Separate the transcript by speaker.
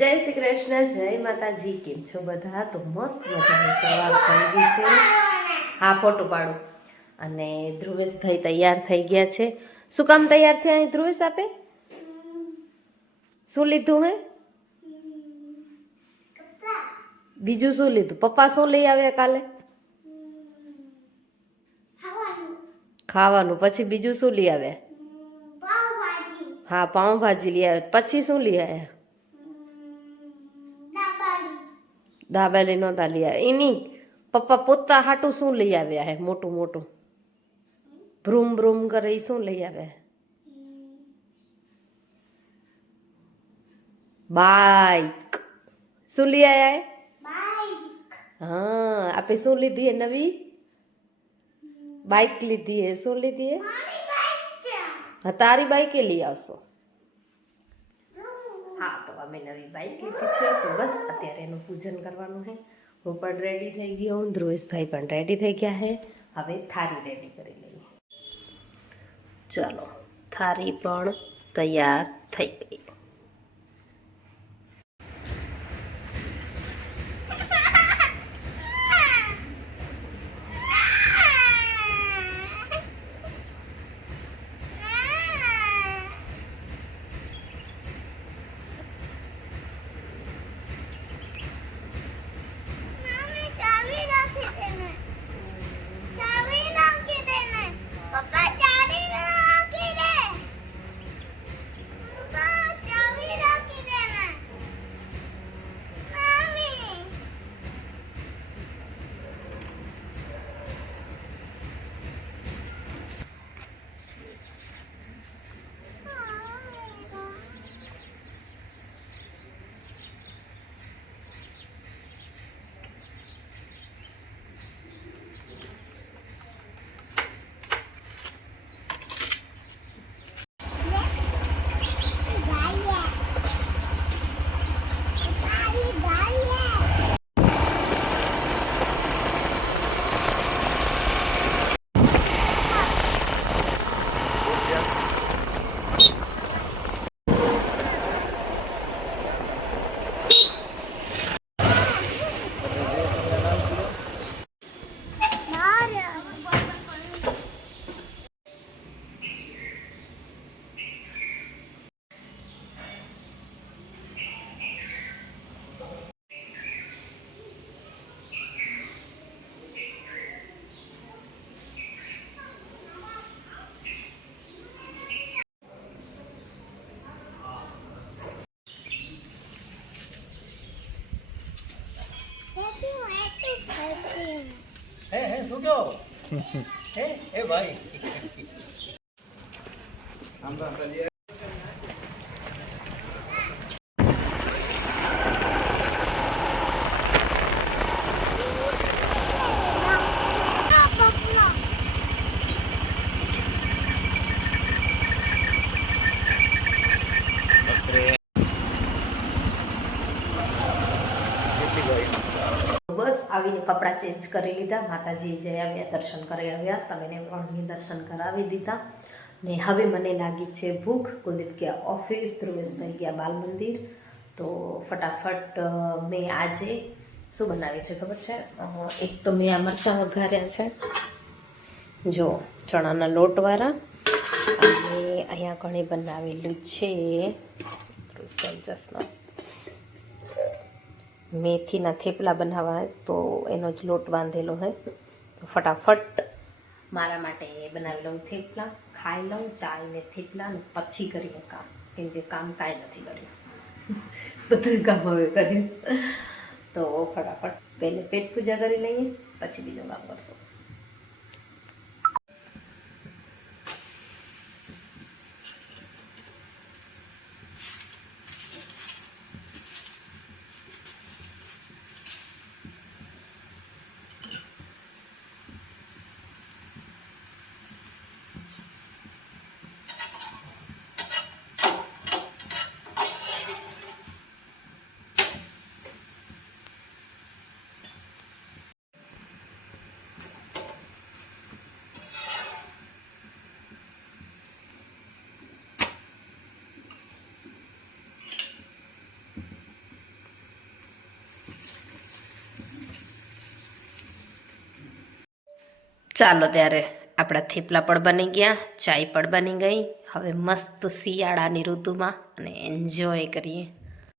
Speaker 1: જય શ્રી કૃષ્ણ જય માતાજી. કેમ છો બધા? તો મસ્ત મજાની સવાર થઈ ગઈ છે. હા ફોટો પાડો. અને ધ્રુવેશભાઈ તૈયાર થઈ ગયા છે. શું કામ તૈયાર થયા અહીં ધ્રુવેશ આપે? શું લીધું હે? બીજું શું લીધું? પપ્પા શું લઈ આવ્યા કાલે? ખાવાનું. પછી બીજું શું લઈ આવ્યા? હા પાઉંભાજી લઈ આવ્યા. પછી શું લઈ આવ્યા? દાબેલી નહોતા લઈ આવ્યા. એની પપ્પા પોતા હાટું શું લઈ આવ્યા હે? મોટું મોટું. ભ્રૂમ ભ્રૂમ કરે ઈ શું લઈ આવ્યા બાઈક. શું લઈ આવ્યા હે? હા આપે શું લીધી હે નવી? બાઈક લીધી હે. શું લીધી હે? હા તારી બાઈકે લઈ આવશો. અમે નવી બાઈક લીધી છે, તો બસ અત્યારે એનું પૂજન કરવાનું છે. હું પણ રેડી થઈ ગયો હું ધ્રુવેશભાઈ પણ રેડી થઈ ગયા છે. હવે થારી રેડી કરી લઈએ. ચાલો, થારી પણ તૈયાર થઈ ગઈ.
Speaker 2: હે હે શું કહો હે હે ભાઈ
Speaker 1: બસ આવીને કપડાં ચેન્જ કરી લીધા. માતાજી જઈ આવ્યા, દર્શન કરી આવ્યા. તમે પણ દર્શન કરાવી દીધા. ને હવે મને લાગી છે ભૂખ. કુલદીપ ગયા ઓફિસ, ધ્રુવેશભાઈ ગયા બાલ મંદિર. તો ફટાફટ મેં આજે શું બનાવ્યું છે ખબર છે? એક તો મેં આ મરચાં વઘાર્યા છે. જો, ચણાના લોટવાળા. અને અહીંયા ઘણી બનાવેલું છે. ચશ્મા. મેથીના થેપલા બનાવવા હોય તો એનો જ લોટ બાંધેલો હોય. તો ફટાફટ મારા માટે બનાવી લઉં થેપલા. ખાઈ લઉં ચાઈને થેપલા ને પછી કરીએ કામ. કેમ કે કામ કાંઈ નથી કર્યું. બધું કામ હવે કરીશ. તો ફટાફટ પહેલે પેટ પૂજા કરી લઈએ, પછી બીજું કામ કરશું. ચાલો ત્યારે આપણા થેપલા પણ બની ગયા, ચાય પણ બની ગઈ. હવે મસ્ત શિયાળાની ઋતુમાં અને એન્જોય કરીએ.